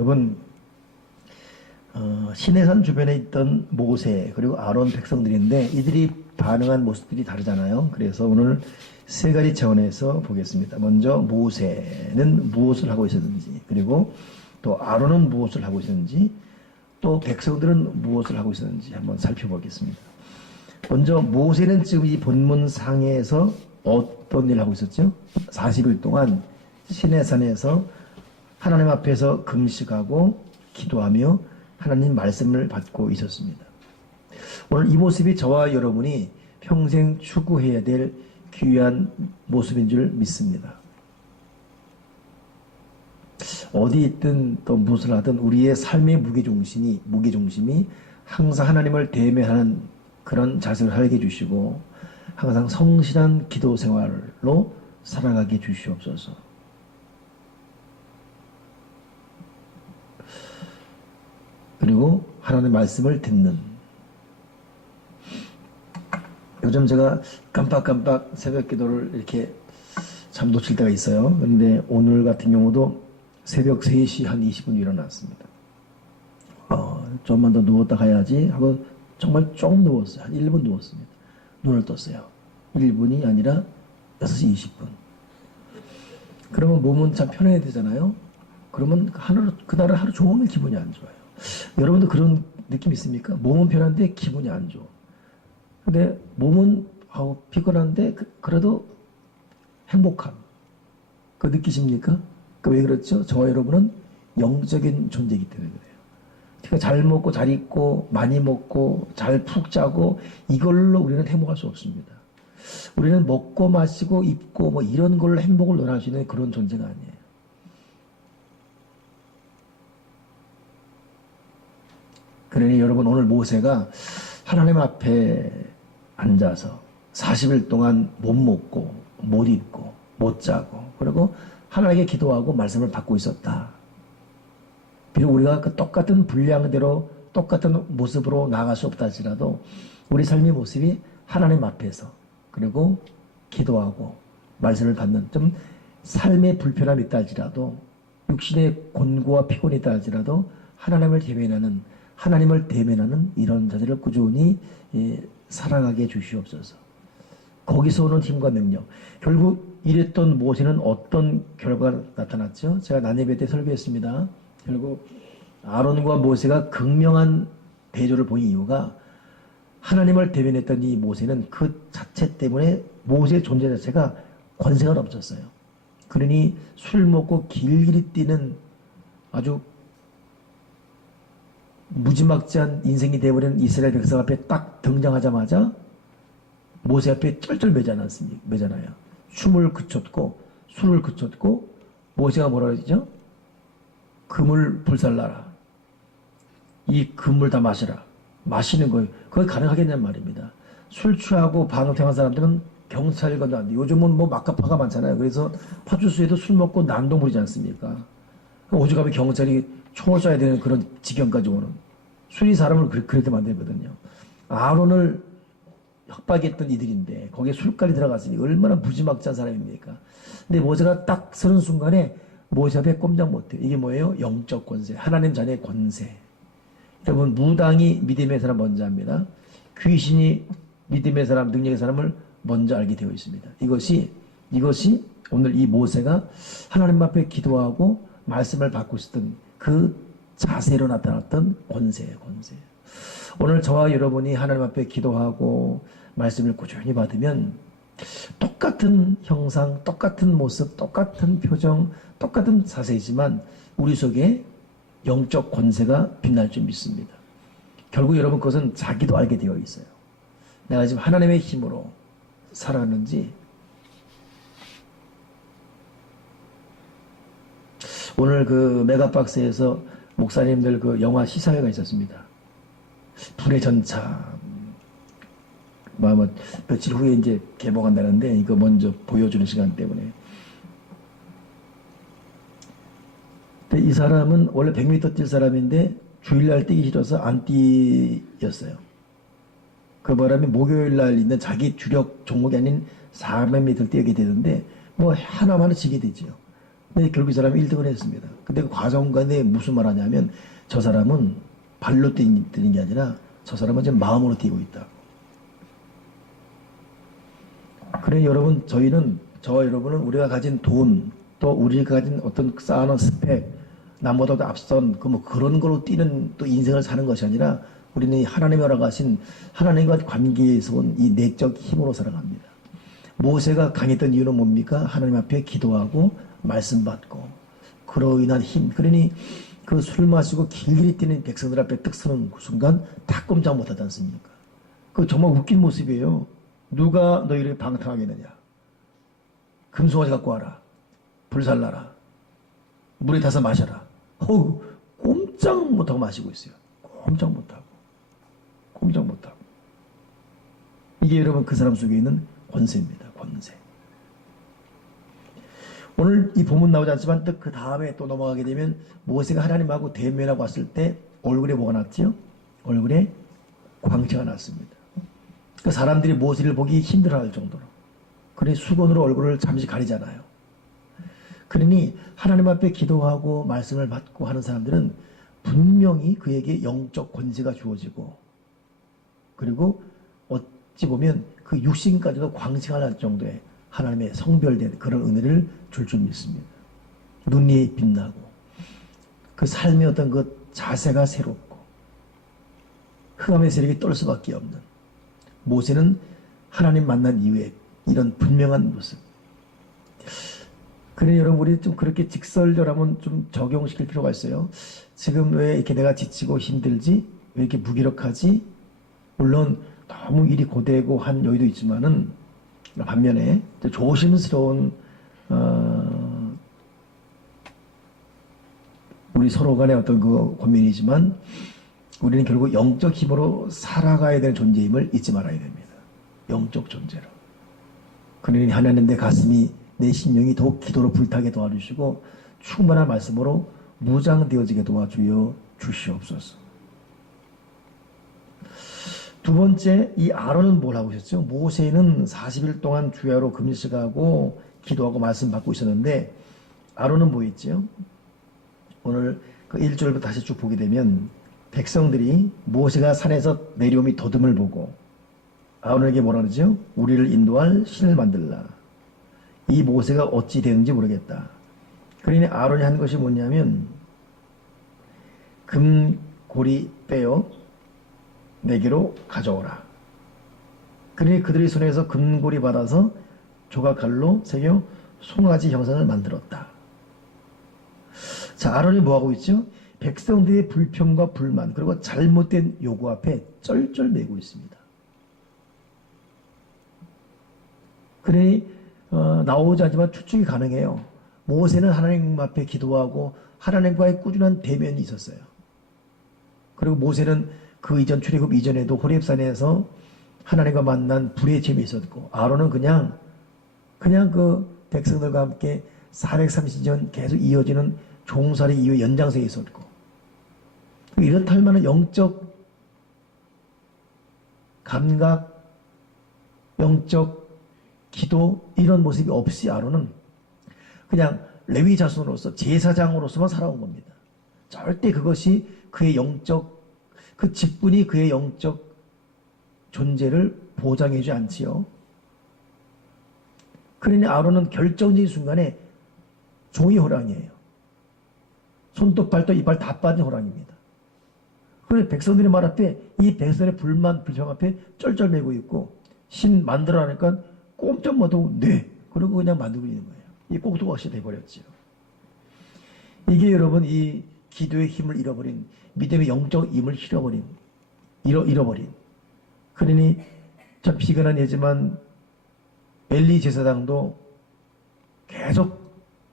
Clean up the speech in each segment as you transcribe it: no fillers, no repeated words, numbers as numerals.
여러분, 시내산 주변에 있던 모세 그리고 아론 백성들인데 이들이 반응한 모습들이 다르잖아요. 그래서 오늘 세 가지 차원에서 보겠습니다. 먼저 모세는 무엇을 하고 있었는지, 그리고 또 아론은 무엇을 하고 있었는지, 또 백성들은 무엇을 하고 있었는지 한번 살펴보겠습니다. 먼저 모세는 지금 이 본문상에서 어떤 일을 하고 있었죠? 40일 동안 시내산에서 하나님 앞에서 금식하고 기도하며 하나님 말씀을 받고 있었습니다. 오늘 이 모습이 저와 여러분이 평생 추구해야 될 귀한 모습인 줄 믿습니다. 어디 있든 또 무엇을 하든 우리의 삶의 무게중심이 항상 하나님을 대면하는 그런 자세를 살게 해주시고 항상 성실한 기도 생활로 살아가게 해주시옵소서. 그리고 하나님의 말씀을 듣는. 요즘 제가 깜빡깜빡 새벽 기도를 이렇게 잠 놓칠 때가 있어요. 그런데 오늘 같은 경우도 새벽 3시 한 20분 일어났습니다. 좀만 더 누웠다 가야지 하고 정말 좀 누웠어요. 한 1분 누웠습니다. 눈을 떴어요. 1분이 아니라 6시 20분. 그러면 몸은 참 편해야 되잖아요. 그러면 그날은 하루 종일 기분이 안 좋아요. 여러분도 그런 느낌 있습니까? 몸은 편한데 기분이 안 좋아. 근데 몸은 피곤한데 그래도 행복함. 그거 느끼십니까? 왜 그렇죠? 저와 여러분은 영적인 존재이기 때문에 그래요. 그러니까 잘 먹고 잘 입고 많이 먹고 잘 푹 자고 이걸로 우리는 행복할 수 없습니다. 우리는 먹고 마시고 입고 뭐 이런 걸로 행복을 논할 수 있는 그런 존재가 아니에요. 그러니 여러분, 오늘 모세가 하나님 앞에 앉아서 40일 동안 못 먹고 못 입고 못 자고 그리고 하나님께 기도하고 말씀을 받고 있었다. 비록 우리가 그 똑같은 분량대로 똑같은 모습으로 나아갈 수 없다 할지라도 우리 삶의 모습이 하나님 앞에서 그리고 기도하고 말씀을 받는 좀 삶의 불편함이 있다 할지라도 육신의 곤고와 피곤이 있다 할지라도 하나님을 대면하는 이런 자들을 꾸준히 살아가게 해주시옵소서. 거기서 오는 힘과 능력. 결국 이랬던 모세는 어떤 결과가 나타났죠? 제가 나네베 때 설교했습니다. 결국 아론과 모세가 극명한 대조를 보인 이유가 하나님을 대면했던 이 모세는 그 자체 때문에 모세의 존재 자체가 권세가 넘쳤어요. 그러니 술 먹고 길길이 뛰는 아주 무지막지한 인생이 되어버린 이스라엘 백성 앞에 딱 등장하자마자 모세 앞에 쩔쩔 매잖아요. 춤을 그쳤고 술을 그쳤고 모세가 뭐라 그러죠? 금을 불살라라. 이 금을 다 마시라. 마시는 거예요. 그게 가능하겠냔 말입니다. 술 취하고 반응탱한 사람들은 경찰 건너는데 요즘은 뭐 막가파가 많잖아요. 그래서 파출소에도 술 먹고 난동 부리지 않습니까? 오죽하면 경찰이 총을 쏴야 되는 그런 지경까지 오는. 술이 사람을 그렇게 만들거든요. 아론을 협박했던 이들인데 거기에 술까지 들어갔으니 얼마나 무지막지한 사람입니까? 근데 모세가 딱 서는 순간에 모세 앞에 꼼짝 못해요. 이게 뭐예요? 영적 권세. 하나님 자녀의 권세. 여러분, 무당이 믿음의 사람 먼저 합니다. 귀신이 믿음의 사람, 능력의 사람을 먼저 알게 되어 있습니다. 이것이 오늘 이 모세가 하나님 앞에 기도하고 말씀을 받고 있었던 그 자세로 나타났던 권세예요, 권세. 오늘 저와 여러분이 하나님 앞에 기도하고 말씀을 꾸준히 받으면 똑같은 형상, 똑같은 모습, 똑같은 표정, 똑같은 자세이지만 우리 속에 영적 권세가 빛날 줄 믿습니다. 결국 여러분 그것은 자기도 알게 되어 있어요. 내가 지금 하나님의 힘으로 살아가는지. 오늘 그 메가박스에서 목사님들 그 영화 시사회가 있었습니다. 불의 전차. 며칠 후에 이제 개봉한다는데 이거 먼저 보여주는 시간 때문에. 근데 이 사람은 원래 100m 뛸 사람인데 주일날 뛰기 싫어서 안 뛰었어요. 그 바람에 목요일날 있는 자기 주력 종목이 아닌 400m 뛰게 되는데 뭐 하나만 지게 되죠. 근데 결국 이 사람이 1등을 했습니다. 근데 그 과정간에 무슨 말 하냐면 저 사람은 발로 뛰는 게 아니라 저 사람은 지금 마음으로 뛰고 있다. 그래 여러분 저와 여러분은 우리가 가진 돈 또 우리가 가진 어떤 쌓아놓은 스펙 남보다 앞선 그런 걸로 뛰는 또 인생을 사는 것이 아니라 우리는 하나님이 허락하신 하나님과 관계에서 온 이 내적 힘으로 살아갑니다. 모세가 강했던 이유는 뭡니까? 하나님 앞에 기도하고 말씀 받고 그로 인한 힘. 그러니 그 술 마시고 길길이 뛰는 백성들 앞에 딱 서는 그 순간 다 꼼짝 못하지 않습니까? 그 정말 웃긴 모습이에요. 누가 너희를 방탕하겠느냐? 금송아지 갖고 와라. 불살라라. 물에 타서 마셔라. 꼼짝 못하고 마시고 있어요. 꼼짝 못하고. 이게 여러분 그 사람 속에 있는 권세입니다. 권세. 오늘 이 본문 나오지 않지만 또 그 다음에 또 넘어가게 되면 모세가 하나님하고 대면하고 왔을 때 얼굴에 뭐가 났죠? 얼굴에 광채가 났습니다. 그 사람들이 모세를 보기 힘들어할 정도로. 그러니 수건으로 얼굴을 잠시 가리잖아요. 그러니 하나님 앞에 기도하고 말씀을 받고 하는 사람들은 분명히 그에게 영적 권세가 주어지고 그리고 어찌 보면 그 육신까지도 광채가 날 정도의 하나님의 성별된 그런 은혜를 줄 믿습니다. 눈이 빛나고 그 삶의 어떤 그 자세가 새롭고 흑암의 세력이 떨 수밖에 없는 모세는 하나님 만난 이후에 이런 분명한 모습. 그래 여러분 우리 좀 그렇게 직설적하면 좀 적용시킬 필요가 있어요. 지금 왜 이렇게 내가 지치고 힘들지? 왜 이렇게 무기력하지? 물론 너무 일이 고되고 한 여유도 있지만은 반면에 조심스러운 우리 서로 간의 어떤 그 고민이지만 우리는 결국 영적 힘으로 살아가야 되는 존재임을 잊지 말아야 됩니다. 영적 존재로. 그러니 하나님 내 가슴이 내 심령이 더욱 기도로 불타게 도와주시고 충만한 말씀으로 무장되어지게 도와주여 주시옵소서. 두 번째, 이 아론은 뭘 하고 있었죠? 모세는 40일 동안 주야로 금식하고 기도하고 말씀 받고 있었는데 아론은 뭐 했죠? 오늘 그 1절부터 다시 쭉 보게 되면 백성들이 모세가 산에서 내려오미 더듬을 보고 아론에게 뭐라 그러죠? 우리를 인도할 신을 만들라. 이 모세가 어찌 되는지 모르겠다. 그러니 아론이 한 것이 뭐냐면 금고리 빼어 내게로 가져오라. 그러니 그들의 손에서 금고리 받아서 조각칼로 새겨 송아지 형상을 만들었다. 자, 아론이 뭐하고 있죠? 백성들의 불평과 불만 그리고 잘못된 요구 앞에 쩔쩔매고 있습니다. 그러니 나오지 않지만 추측이 가능해요. 모세는 하나님 앞에 기도하고 하나님과의 꾸준한 대면이 있었어요. 그리고 모세는 그 이전 출애굽 이전에도 호렙산에서 하나님과 만난 불의 재미 있었고 아론은 그냥 그 백성들과 함께 430년 계속 이어지는 종살이 이후 연장선에 있었고 이렇다 할 만한 영적 감각, 영적 기도 이런 모습이 없이 아론은 그냥 레위 자손으로서 제사장으로서만 살아온 겁니다. 절대 그것이 그의 영적 그 직분이 그의 영적 존재를 보장해주지 않지요. 그러니 아론은 결정적인 순간에 종이 호랑이에요. 손톱 발톱 이빨 다 빠진 호랑이입니다. 그래서 백성들의 말 앞에 이 백성의 불만 불평 앞에 쩔쩔매고 있고 신 만들어 하니까 꼼짝 못하고 네 그러고 그냥 만들고 있는 거예요. 이 꼭두가 없이 돼버렸죠. 이게 여러분 이 기도의 힘을 잃어버린 믿음의 영적 힘을 잃어버린 그러니 참 비근한 예지만 엘리 제사장도 계속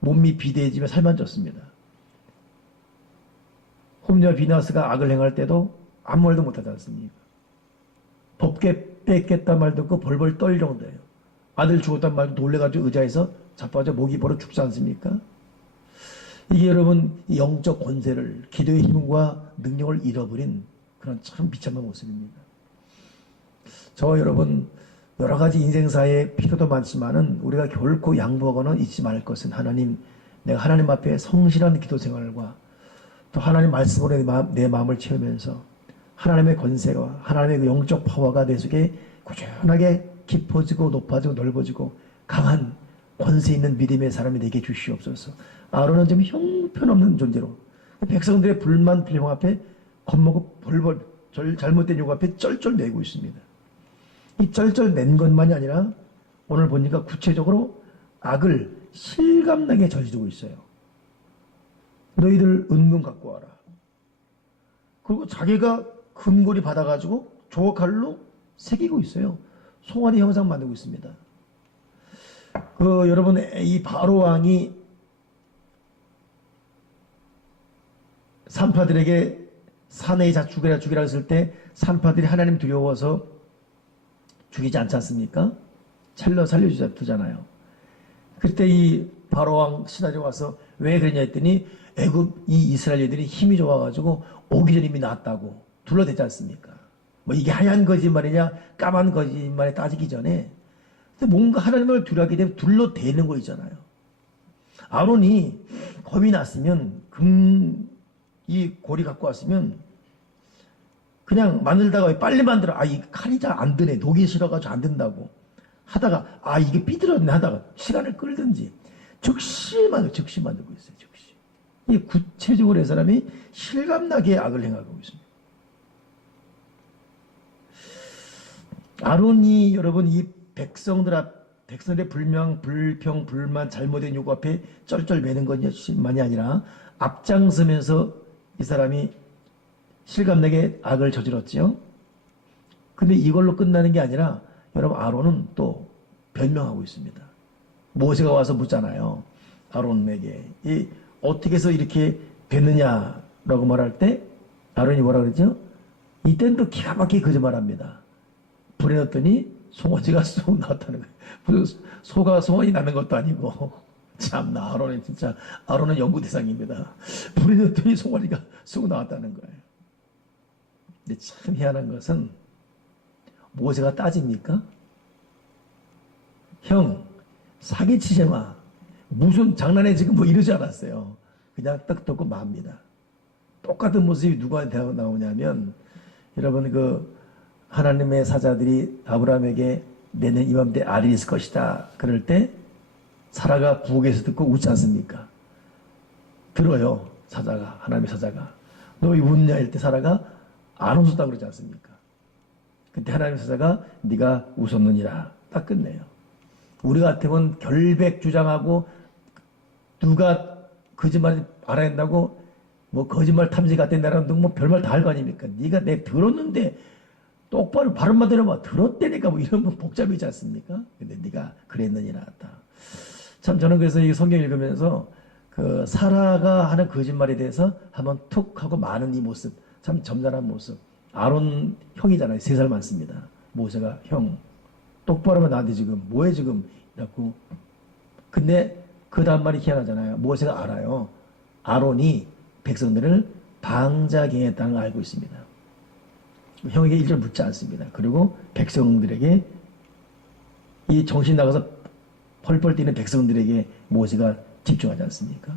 몸이 비대해지며 살만 쪘습니다. 홈리와 비나스가 악을 행할 때도 아무 말도 못하지 않습니까? 법계 뺏겠단 말도 없고 벌벌 떨 정도예요. 아들 죽었단 말도 놀래가지고 의자에서 자빠져 목이 벌어 죽지 않습니까? 이게 여러분 영적 권세를 기도의 힘과 능력을 잃어버린 그런 참 비참한 모습입니다. 저와 여러분 여러 가지 인생사에 필요도 많지만은 우리가 결코 양보하거나 잊지 말 것은 하나님 내가 하나님 앞에 성실한 기도 생활과 또 하나님 말씀으로 내 마음을 채우면서 하나님의 권세와 하나님의 그 영적 파워가 내 속에 꾸준하게 깊어지고 높아지고 넓어지고 강한 권세 있는 믿음의 사람이 되게 주시옵소서. 아론은 좀 형편없는 존재로 백성들의 불만 불평 앞에 겁먹고 벌벌 잘못된 요구 앞에 쩔쩔매고 있습니다. 이 쩔쩔맨 것만이 아니라 오늘 보니까 구체적으로 악을 실감나게 저지르고 있어요. 너희들 은금 갖고 와라. 그리고 자기가 금고리 받아가지고 조각칼로 새기고 있어요. 송아지 형상 만들고 있습니다. 여러분, 이 바로 왕이 산파들에게 사내의 자 죽이라 했을 때 산파들이 하나님 두려워서 죽이지 않지 않습니까? 살려주잖아요. 그때 이 바로왕 시나리오 와서 왜 그러냐 했더니 애굽 이 이스라엘 애들이 힘이 좋아가지고 오기 전에 이미 나왔다고 둘러댔지 않습니까? 뭐 이게 하얀 거짓말이냐 까만 거짓말에 따지기 전에 근데 뭔가 하나님을 두려워하게 되면 둘러대는 거 있잖아요. 아론이 겁이 났으면 이 고리 갖고 왔으면 그냥 만들다가 빨리 만들어. 이 칼이 잘 안 드네. 녹이 싫어가지고 안 된다고. 하다가 이게 삐뚤었네 하다가 시간을 끌든지 즉시 만들고 있어요. 즉시. 이 구체적으로 이 사람이 실감나게 악을 행하고 있습니다. 아론이 여러분 이 백성들의 불평, 불만, 잘못된 요구 앞에 쩔쩔매는 것만이 아니라 앞장서면서 이 사람이 실감나게 악을 저질렀지요. 근데 이걸로 끝나는 게 아니라 여러분 아론은 또 변명하고 있습니다. 모세가 와서 묻잖아요. 아론에게 어떻게 해서 이렇게 됐느냐라고 말할 때 아론이 뭐라 그러죠? 이때는 또 기가 막히게 거짓말합니다. 불에 넣었더니 송아지가 쏙 나왔다는 거예요. 무슨 송아지 나는 것도 아니고 참나 아론은 연구 대상입니다. 불에 넣었더니 송아지가 쏙 나왔다는 거예요. 근데 참 희한한 것은 모세가 따집니까? 형 사기치지 마. 무슨 장난해 지금 뭐 이러지 않았어요. 그냥 딱 듣고 맙니다. 똑같은 모습이 누구한테 나오냐면 여러분 하나님의 사자들이 아브라함에게 내년 이맘때 알이 있을 것이다. 그럴 때 사라가 부엌에서 듣고 웃지 않습니까? 들어요. 하나님의 사자가. 너 왜 웃냐 할 때 사라가 안 웃었다 그러지 않습니까? 그때 하나님의 사자가 네가 웃었느니라. 딱 끝내요. 우리 같으면 결백 주장하고 누가 거짓말 알아야 한다고 뭐 거짓말 탐지 같은 뭐 별말 다 할 거 아닙니까? 네가 내 들었는데 똑바로 발음만 들어봐. 들었다니까 뭐 이런 거 복잡이지 않습니까? 근데 네가 그랬느니라. 참 저는 그래서 이 성경 읽으면서 사라가 하는 거짓말에 대해서 한번 툭 하고 많은 이 모습 참 점잖은 모습. 아론 형이잖아요. 3살 많습니다. 모세가 형. 똑바로 하면 나한테 지금 뭐해 지금 이라고. 근데 그 다음 말이 희한하잖아요. 모세가 알아요. 아론이 백성들을 방자경했다는 걸 알고 있습니다. 형에게 일절 묻지 않습니다. 그리고 백성들에게 이 정신 나가서 펄펄 뛰는 백성들에게 모세가 집중하지 않습니까?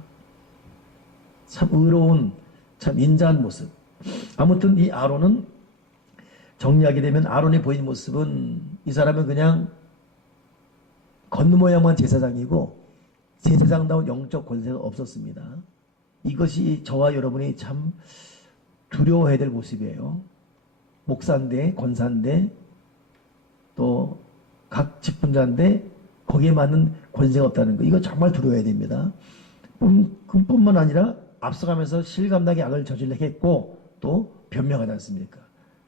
참 의로운 참 인자한 모습. 아무튼 이 아론은 정리하게 되면 아론이 보인 모습은 이 사람은 그냥 겉모양만 제사장이고 제사장다운 영적 권세가 없었습니다. 이것이 저와 여러분이 참 두려워해야 될 모습이에요. 목사인데 권사인데 또 각 직분자인데 거기에 맞는 권세가 없다는 거. 이거 정말 두려워해야 됩니다. 그뿐만 아니라 앞서가면서 실감나게 악을 저질러게 했고 또 변명하지 않습니까?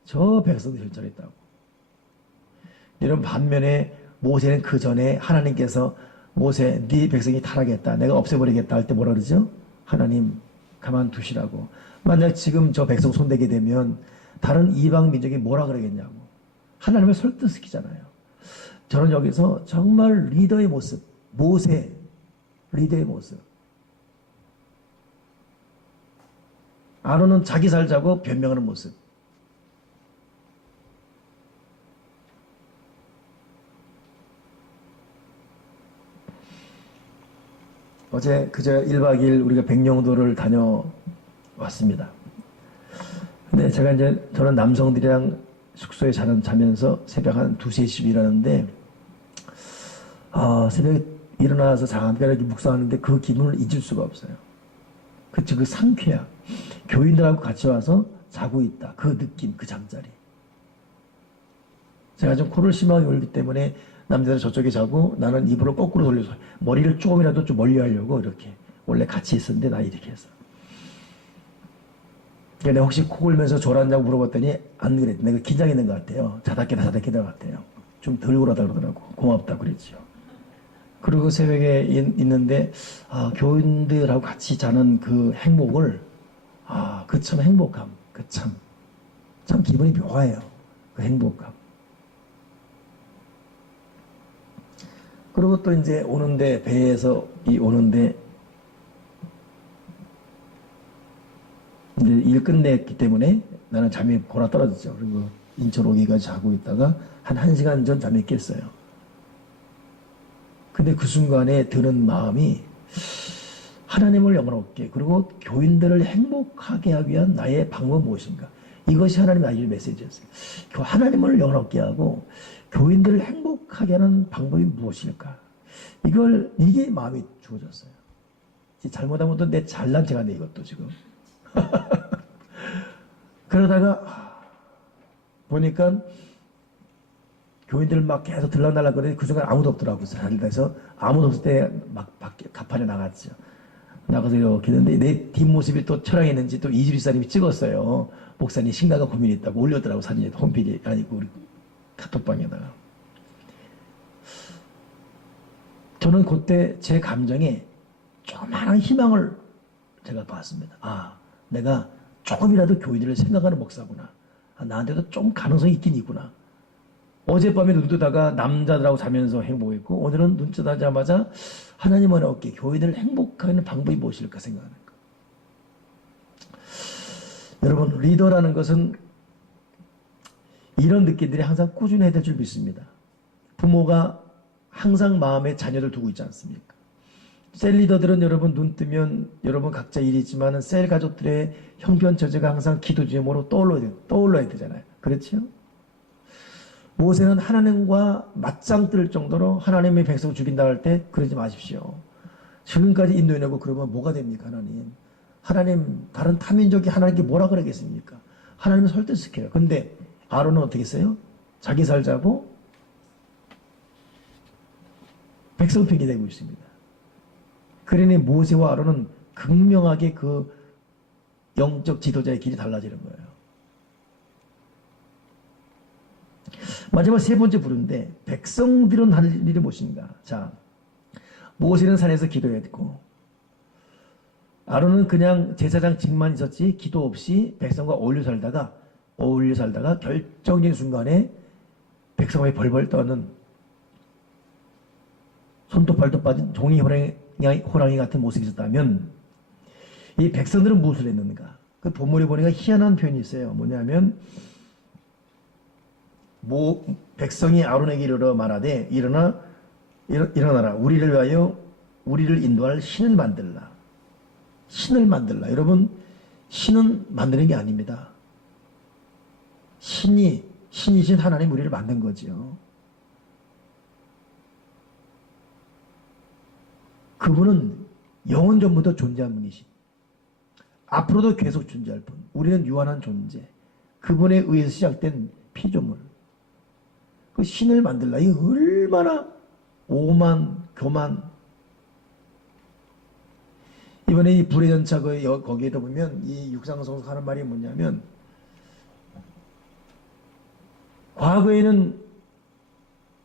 저 백성도 절절했다고. 여러분 반면에 모세는 그 전에 하나님께서 모세 네 백성이 타락했다. 내가 없애버리겠다 할 때 뭐라 그러죠? 하나님 가만두시라고. 만약 지금 저 백성 손대게 되면 다른 이방 민족이 뭐라 그러겠냐고. 하나님을 설득시키잖아요. 저는 여기서 정말 리더의 모습, 모세 리더의 모습. 아론은 자기 살자고 변명하는 모습. 어제 그저 1박 2일 우리가 백령도를 다녀왔습니다. 근데 제가 이제 저는 남성들이랑 숙소에 자면서 새벽 한 2, 3시 일하는데 새벽에 일어나서 잠깐 묵상하는데 그 기분을 잊을 수가 없어요. 그 상쾌함. 교인들하고 같이 와서 자고 있다. 그 느낌, 그 잠자리. 제가 좀 코를 심하게 올리기 때문에 남자들 저쪽에 자고 나는 이불을 거꾸로 돌려서 머리를 조금이라도 좀 멀리 하려고 이렇게 원래 같이 있었는데 나 이렇게 해서. 내가 혹시 코 골면서 졸았냐고 물어봤더니 안 그랬대. 내가 긴장했는 것 같아요. 자다 깨다 같아요. 좀 덜 골하다 그러더라고. 고맙다 그랬죠. 그리고 새벽에 있는데 교인들하고 같이 자는 그 행복을 그 참 행복함. 그 참 기분이 묘해요. 그 행복감. 그리고 또 이제 오는데 배에서 오는데 이제 일 끝냈기 때문에 나는 잠이 골아 떨어졌죠. 그리고 인천 오기까지 자고 있다가 한 1시간 전 잠이 깼어요. 근데 그 순간에 드는 마음이 하나님을 영원롭게 그리고 교인들을 행복하게 하기 위한 나의 방법은 무엇인가? 이것이 하나님의 알릴 메시지였어요. 하나님을 영원롭게 하고 교인들을 행복하게 하는 방법이 무엇일까? 이게 마음이 주어졌어요. 잘못하면 또 내 잘난 체가 돼 이것도 지금. 그러다가 보니까 교인들 막 계속 들락날락 거리는데 그 순간 아무도 없더라고요. 그래서 아무도 없을 때 막 밖에 가판에 나갔죠. 나가서 이렇게 했는데 내 뒷모습이 또 철학했는지 또 이주리사님이 찍었어요. 목사님 심각한 고민이 있다고 올렸더라고 사진에 홈페이지 아니고 우리 카톡방에다가. 저는 그때 제 감정에 조그마한 희망을 제가 봤습니다. 내가 조금이라도 교인들을 생각하는 목사구나. 나한테도 좀 가능성이 있긴 있구나. 어젯밤에 눈 뜨다가 남자들하고 자면서 행복했고 오늘은 눈 뜨자마자 하나님은 어깨 교인을 행복하게 하는 방법이 무엇일까 생각하는 거. 여러분 리더라는 것은 이런 느낌들이 항상 꾸준해야 될 줄 믿습니다. 부모가 항상 마음에 자녀를 두고 있지 않습니까? 셀 리더들은 여러분 눈 뜨면 여러분 각자 일이 있지만 셀 가족들의 형편 처지가 항상 기도 제목으로 떠올라야 되잖아요. 그렇죠? 모세는 하나님과 맞짱 뜰 정도로 하나님의 백성을 죽인다 할 때 그러지 마십시오. 지금까지 인도해내고 그러면 뭐가 됩니까? 하나님 다른 타민족이 하나님께 뭐라 그러겠습니까? 하나님을 설득시켜요. 근데 아론은 어떻게 했어요? 자기 살자고 백성 편이 되고 있습니다. 그러니 모세와 아론은 극명하게 그 영적 지도자의 길이 달라지는 거예요. 마지막 세 번째 부른데 백성들은 할 일이 무엇인가? 자, 모세는 산에서 기도했고 아론은 그냥 제사장 직만 있었지 기도 없이 백성과 어울려 살다가 결정적인 순간에 백성이 벌벌 떠는 손도 발도 빠진 종이 호랑이 같은 모습이 있었다면 이 백성들은 무엇을 했는가? 그 본문에 보니까 희한한 표현이 있어요. 뭐냐면 백성이 아론에게 이르러 말하되 일어나라 우리를 위하여 우리를 인도할 신을 만들라. 여러분 신은 만드는 게 아닙니다. 신이신 하나님 우리를 만든 거죠. 그분은 영원 전부터 존재한 분이시. 앞으로도 계속 존재할 분. 우리는 유한한 존재. 그분에 의해서 시작된 피조물. 그 신을 만들라. 이 얼마나 오만, 교만. 이번에 이 불의 전차 거기에도 보면 이 육상성서 하는 말이 뭐냐면 과거에는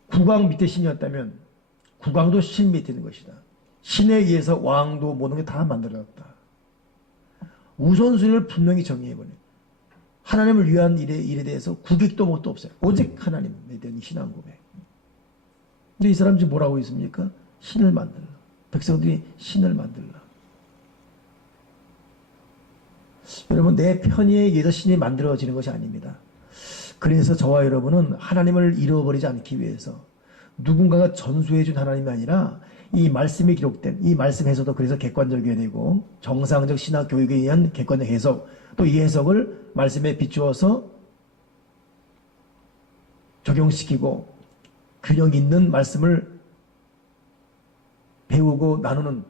국왕 밑에 신이었다면 국왕도 신 밑에 있는 것이다. 신에 의해서 왕도 모든 게 다 만들어졌다. 우선순위를 분명히 정리해버려. 하나님을 위한 일에 대해서 국익도 뭣도 없어요. 오직 하나님에 대한 신앙 고백. 근데 이 사람 지금 뭐라고 있습니까? 신을 만들라. 백성들이 신을 만들라. 여러분 내 편의에 의해서 신이 만들어지는 것이 아닙니다. 그래서 저와 여러분은 하나님을 잃어버리지 않기 위해서 누군가가 전수해 준 하나님이 아니라 이 말씀이 기록된 이 말씀 해석도 그래서 객관적이어야 되고 정상적 신학 교육에 의한 객관적 해석 또 이 해석을 말씀에 비추어서 적용시키고 균형 있는 말씀을 배우고 나누는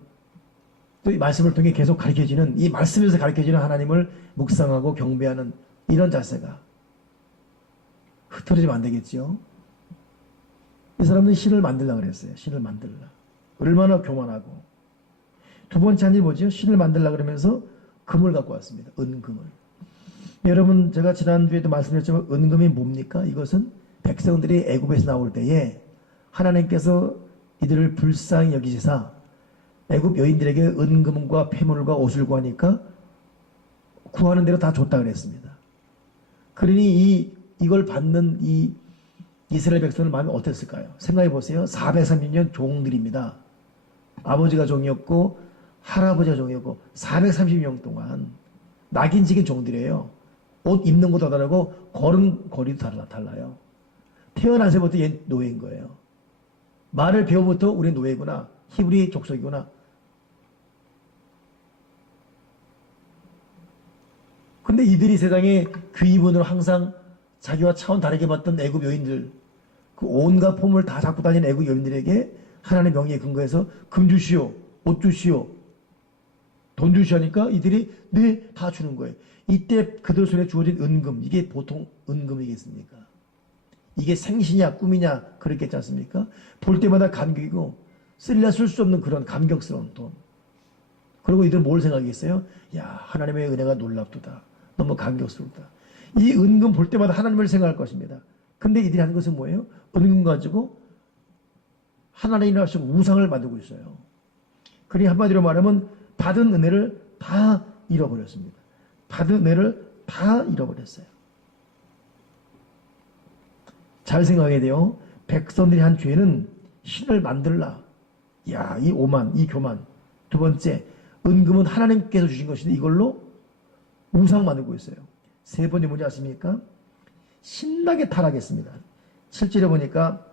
또 이 말씀을 통해 계속 가르쳐지는 이 말씀에서 가르쳐지는 하나님을 묵상하고 경배하는 이런 자세가 흐트러지면 안 되겠죠. 이 사람들은 신을 만들려고 그랬어요. 신을 만들라. 얼마나 교만하고. 두 번째 한 일이 뭐죠? 신을 만들려고 그러면서 금을 갖고 왔습니다. 은금을. 여러분 제가 지난주에도 말씀드렸지만 은금이 뭡니까? 이것은 백성들이 애굽에서 나올 때에 하나님께서 이들을 불쌍히 여기시사 애굽 여인들에게 은금과 폐물과 옷을 구하니까 구하는 대로 다 줬다 그랬습니다. 그러니 이걸 받는 이 이스라엘 백성들 마음이 어땠을까요? 생각해 보세요. 430년 종들입니다. 아버지가 종이었고 할아버지가 종이었고 430년 동안 낙인찍인 종들이에요. 옷 입는 것도 다르고 걸음 거리도 달라요. 태어나서부터 얘 노예인 거예요. 말을 배우부터 우리 노예구나. 히브리 족속이구나. 근데 이들이 세상에 귀인으로 항상 자기와 차원 다르게 봤던 애굽 여인들, 그 온갖 폼을 다 잡고 다니는 애굽 여인들에게 하나님의 명예에 근거해서 금 주시오, 옷 주시오, 돈 주시오 하니까 이들이 네, 다 주는 거예요. 이때 그들 손에 주어진 은금, 이게 보통 은금이겠습니까? 이게 생시냐 꿈이냐 그랬겠지 않습니까? 볼 때마다 감격이고 쓸려 쓸 수 없는 그런 감격스러운 돈. 그리고 이들은 뭘 생각했어요? 야, 하나님의 은혜가 놀랍도다. 너무 감격스럽다. 이 은금 볼 때마다 하나님을 생각할 것입니다. 근데 이들이 하는 것은 뭐예요? 은금 가지고 하나님이라 하시고 우상을 만들고 있어요. 그러니 한마디로 말하면 받은 은혜를 다 잃어버렸습니다. 받은 은혜를 다 잃어버렸어요. 잘 생각해야 돼요. 백성들이 한 죄는 신을 만들라. 야, 이 오만, 이 교만. 두 번째, 은금은 하나님께서 주신 것인데 이걸로 우상 만들고 있어요. 세 번째 뭔지 아십니까? 신나게 타락했습니다. 7절에 보니까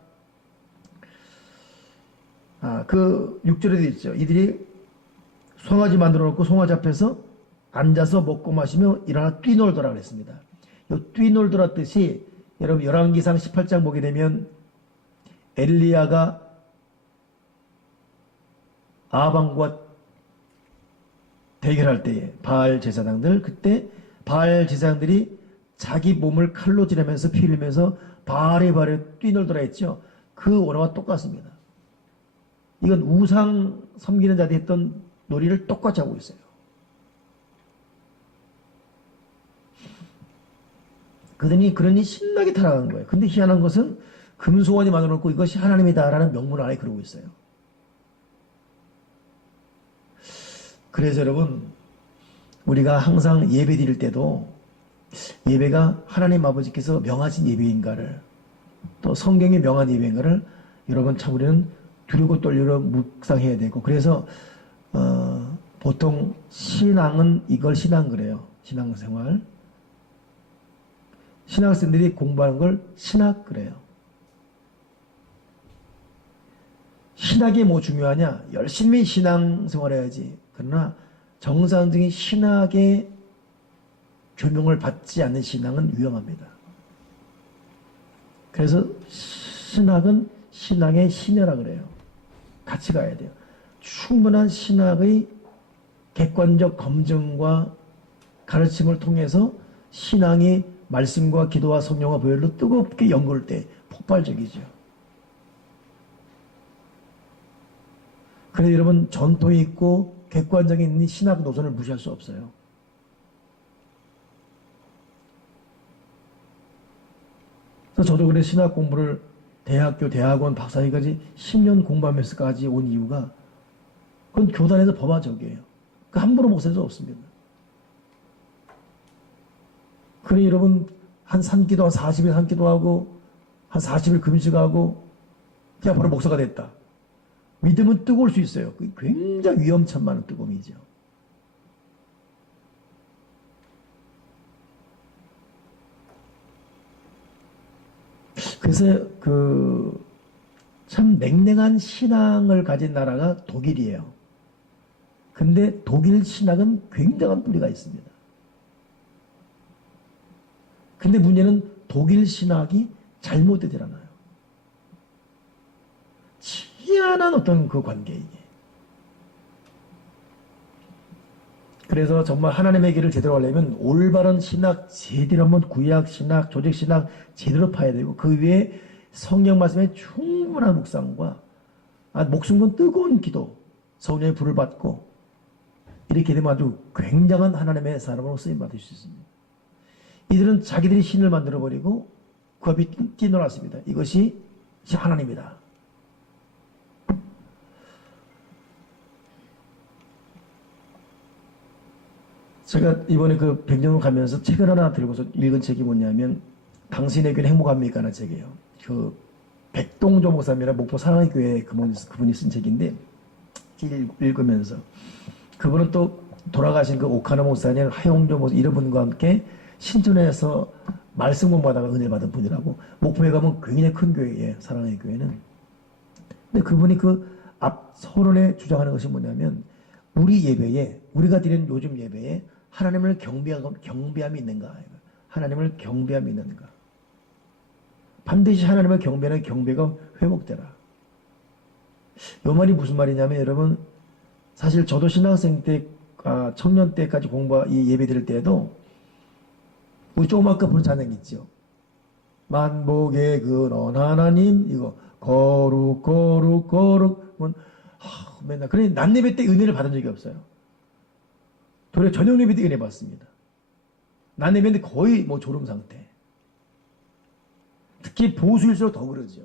그 6절에도 있죠. 이들이 송아지 만들어 놓고 송아지 앞에서 앉아서 먹고 마시며 일어나 뛰놀더라 그랬습니다. 이 뛰놀더라 뜻이 여러분 열왕기상 18장 보게 되면 엘리야가 아방과 대결할 때에 바알 제사장들 그때 바알 제사장들이 자기 몸을 칼로 찌르면서 피 흘리면서 바알의 발에 뛰놀더라 했죠. 그 원어와 똑같습니다. 이건 우상 섬기는 자들이 했던 놀이를 똑같이 하고 있어요. 그러니 신나게 타락한 거예요. 근데 희한한 것은 금소원이 만들어놓고 이것이 하나님이다라는 명분 안에 그러고 있어요. 그래서 여러분 우리가 항상 예배 드릴 때도 예배가 하나님 아버지께서 명하신 예배인가를 또 성경이 명한 예배인가를 여러분 참 우리는 두려고 떨리고 묵상해야 되고 그래서 보통 신앙은 이걸 신앙 그래요. 신앙생활. 신학생들이 공부하는 걸 신학 그래요. 신학이 뭐 중요하냐? 열심히 신앙생활 해야지. 그러나 정상적인 신학의 조명을 받지 않는 신앙은 위험합니다. 그래서 신학은 신앙의 신여라 그래요. 같이 가야 돼요. 충분한 신학의 객관적 검증과 가르침을 통해서 신앙이 말씀과 기도와 성령과 보혈로 뜨겁게 연구할 때 폭발적이죠. 그래서 여러분 전통이 있고 객관적인 신학 노선을 무시할 수 없어요. 그래서 저도 그래 신학 공부를 대학교, 대학원, 박사학위까지 10년 공부하면서까지 온 이유가 그건 교단에서 법화적이에요. 그 함부로 못 살 수 없습니다. 그러니 여러분 한 3기도 한 40일 3기도 하고 한 40일 금식하고 그냥 바로 목사가 됐다. 믿음은 뜨거울 수 있어요. 굉장히 위험천만한 뜨거움이죠. 그래서 참 참 냉랭한 신앙을 가진 나라가 독일이에요. 근데 독일 신학은 굉장한 뿌리가 있습니다. 근데 문제는 독일 신학이 잘못되질 않아요. 희한한 어떤 그 관계, 이게. 그래서 정말 하나님의 길을 제대로 하려면 올바른 신학, 제대로 한번 구약 신학, 조직 신학 제대로 파야 되고, 그 위에 성경 말씀의 충분한 묵상과 목숨건 뜨거운 기도, 성령의 불을 받고, 이렇게 되면 아주 굉장한 하나님의 사람으로 쓰임받을 수 있습니다. 이들은 자기들이 신을 만들어버리고 그 앞에 뛰놀았습니다. 이것이 하나님이다. 제가 이번에 그 백령을 가면서 책을 하나 들고서 읽은 책이 뭐냐면 당신의 교회는 행복합니까? 라는 책이에요. 그 백동조 목사님이라 목포 사랑의 교회 그분이 쓴 책인데 읽으면서 그분은 또 돌아가신 그 오카노 목사님, 하용조 목사 이런 분과 함께 신촌에서 말씀 공부하다가 은혜 받은 분이라고. 목포에 가면 굉장히 큰 교회예요. 사랑의 교회는. 근데 그분이 그 앞 서론에 주장하는 것이 뭐냐면 우리 예배에, 우리가 드리는 요즘 예배에 하나님을 경배함이 있는가? 하나님을 경배함이 있는가? 반드시 하나님을 경배하는 경배가 회복되라. 이 말이 무슨 말이냐면 여러분, 사실 저도 신학생 때, 청년 때까지 이 예배 드릴 때에도 우리 조그맣게 부른 찬양 있죠. 만복의 근원 하나님, 이거 거룩 거룩 거룩. 맨날 그러니 낮 예배 때 은혜를 받은 적이 없어요. 도리어 저녁 예배 때 은혜 받습니다. 낮 예배인데 거의 뭐 졸음 상태. 특히 보수일수록 더 그러죠.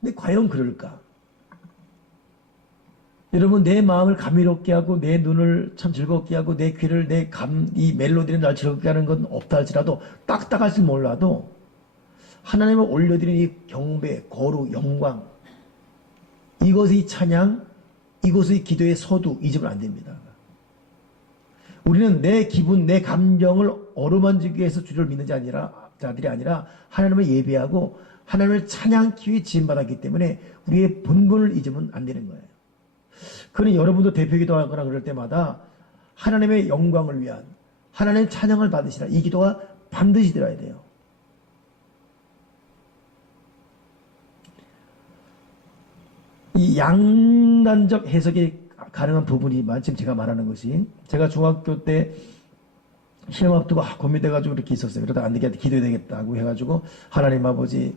근데 과연 그럴까? 여러분, 내 마음을 감미롭게 하고 내 눈을 참 즐겁게 하고 내 귀를 이 멜로디를 날 즐겁게 하는 건 없다 할지라도 딱딱할지 몰라도 하나님을 올려드리는 이 경배, 거룩, 영광, 이것의 찬양, 이것의 기도의 서두 잊으면 안 됩니다. 우리는 내 기분, 내 감정을 어루만지기 위해서 주를 믿는 자들이 아니라 하나님을 예배하고 하나님을 찬양하기 위해 지음받았기 때문에 우리의 본분을 잊으면 안 되는 거예요. 그러니 여러분도 대표기도 하거나 그럴 때마다 하나님의 영광을 위한 하나님의 찬양을 받으시라. 이 기도가 반드시 들어야 돼요. 이 양단적 해석이 가능한 부분이만 지금 제가 말하는 것이, 제가 중학교 때 시험 앞두고 고민돼가지고 이렇게 있었어요. 그러다 안 되겠다, 기도해야 되겠다고 해가지고 하나님 아버지,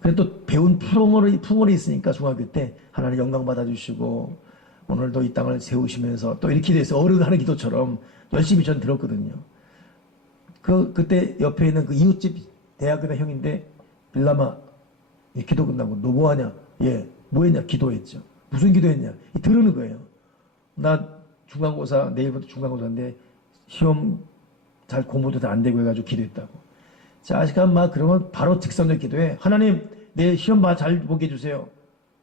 그래도 배운 풍월이 있으니까 중학교 때 하나님 영광 받아주시고 오늘도 이 땅을 세우시면서 또 이렇게 돼서 어른하는 기도처럼 열심히 전 들었거든요. 그때 옆에 있는 그 이웃집 대학교 형인데, 빌라마, 기도 끝나고 너 뭐하냐? 예, 뭐했냐? 기도했죠. 무슨 기도했냐? 들으는 거예요. 나 중간고사, 내일부터 중간고사인데 시험 잘 공부도 잘 안 되고 해가지고 기도했다고. 자식아, 막 그러면 바로 직선적 기도해. 하나님, 내 시험 잘 보게 해주세요.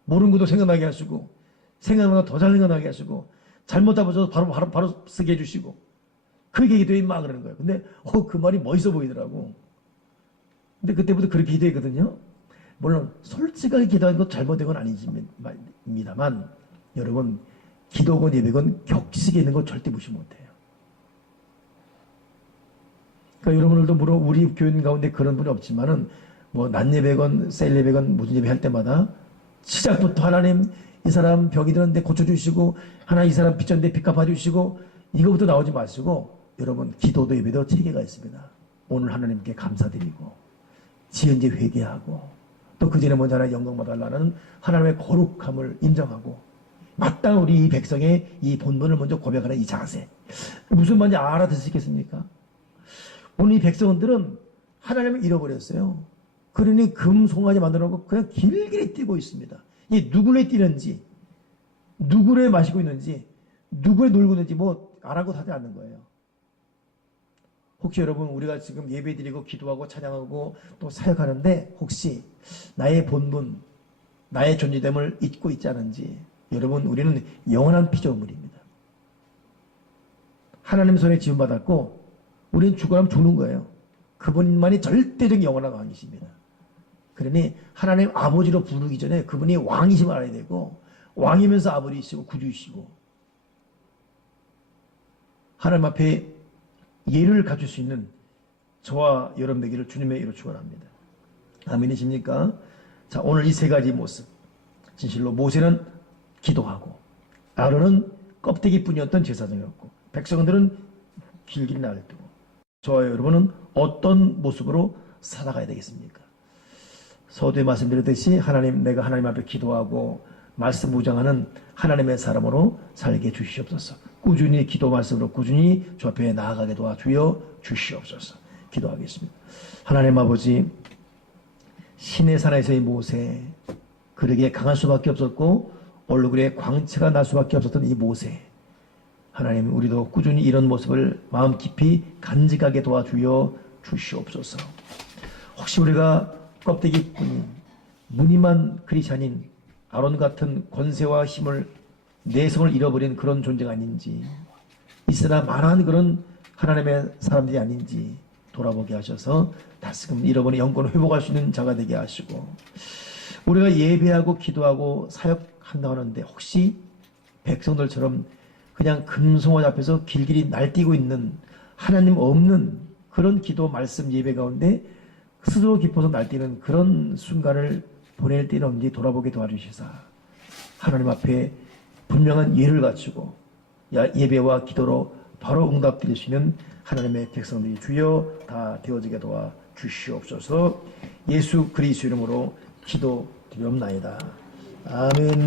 모르는 것도 생각나게 하시고, 생각나는 거 더 잘 생각나게 하시고, 잘못 잡아서 바로 쓰게 해주시고, 그렇게 기도해, 막 그러는 거예요. 근데, 그 말이 멋있어 보이더라고. 근데 그때부터 그렇게 기도했거든요. 물론, 솔직하게 기도하는 것 잘못된 건 아니지만, 여러분, 기도건 예배건 격식에 있는 거 절대 무시 못해요. 그러니까 여러분들도 물론 우리 교인 가운데 그런 분이 없지만은, 낮 예배건 셀 예배건 무슨 예배 할 때마다 시작부터 하나님, 이 사람 병이 들었는데 고쳐주시고, 하나 이 사람 빚졌는데 빚 갚아주시고, 이거부터 나오지 마시고, 여러분, 기도도 예배도 체계가 있습니다. 오늘 하나님께 감사드리고, 지은지 회개하고, 또 그 전에 먼저 하나님 영광 받아달라는 하나님의 거룩함을 인정하고, 마땅히 우리 이 백성의 이 본분을 먼저 고백하는 이 자세. 무슨 말인지 알아듣으시겠습니까? 오늘 이 백성들은 하나님을 잃어버렸어요. 그러니 금송아지 만들어놓고 그냥 길게 뛰고 있습니다. 이 누구를 뛰는지, 누구를 마시고 있는지, 누구를 놀고 있는지 알아보고 하지 않는 거예요. 혹시 여러분, 우리가 지금 예배드리고 기도하고 찬양하고 또 사역하는데 혹시 나의 본분, 나의 존재됨을 잊고 있지 않은지. 여러분, 우리는 영원한 피조물입니다. 하나님 손에 지음받았고 우리는 죽어나면 죽는 거예요. 그분만이 절대적인 영원한 왕이십니다. 그러니 하나님 아버지로 부르기 전에 그분이 왕이심을 알아야 되고, 왕이면서 아버지이시고 구주이시고, 하나님 앞에 예를 갖출 수 있는 저와 여러분 되기를 주님의 이로 축원합니다. 아멘이십니까? 자, 오늘 이 세 가지 모습. 진실로 모세는 기도하고, 아론은 껍데기뿐이었던 제사장이었고, 백성들은 길길이 날뛰고, 저와 여러분은 어떤 모습으로 살아가야 되겠습니까? 서두에 말씀드렸듯이 하나님, 내가 하나님 앞에 기도하고 말씀 묵상하는 하나님의 사람으로 살게 주시옵소서. 꾸준히 기도 말씀으로 꾸준히 주 앞에 나아가게 도와주여 주시옵소서. 기도하겠습니다. 하나님 아버지, 시내산에서의 모세, 그에게 강할 수밖에 없었고 얼굴에 광채가 날 수밖에 없었던 이 모세, 하나님, 우리도 꾸준히 이런 모습을 마음 깊이 간직하게 도와주여 주시옵소서. 혹시 우리가 껍데기뿐인 무늬만 크리스찬인 아론 같은 권세와 힘을, 내성을 잃어버린 그런 존재가 아닌지, 있으나 만한 그런 하나님의 사람들이 아닌지 돌아보게 하셔서 다시금 잃어버린 영권을 회복할 수 있는 자가 되게 하시고, 우리가 예배하고 기도하고 사역한다고 하는데 혹시 백성들처럼 그냥 금송아지 앞에서 길길이 날뛰고 있는 하나님 없는 그런 기도, 말씀, 예배 가운데 스스로 깊어서 날뛰는 그런 순간을 보낼 때는 없는지 돌아보게 도와주시사 하나님 앞에 분명한 예를 갖추고 예배와 기도로 바로 응답드릴 수 있는 하나님의 백성들이 주여 다 되어지게 도와 주시옵소서. 예수 그리스도 이름으로 기도드리옵나이다. 아멘.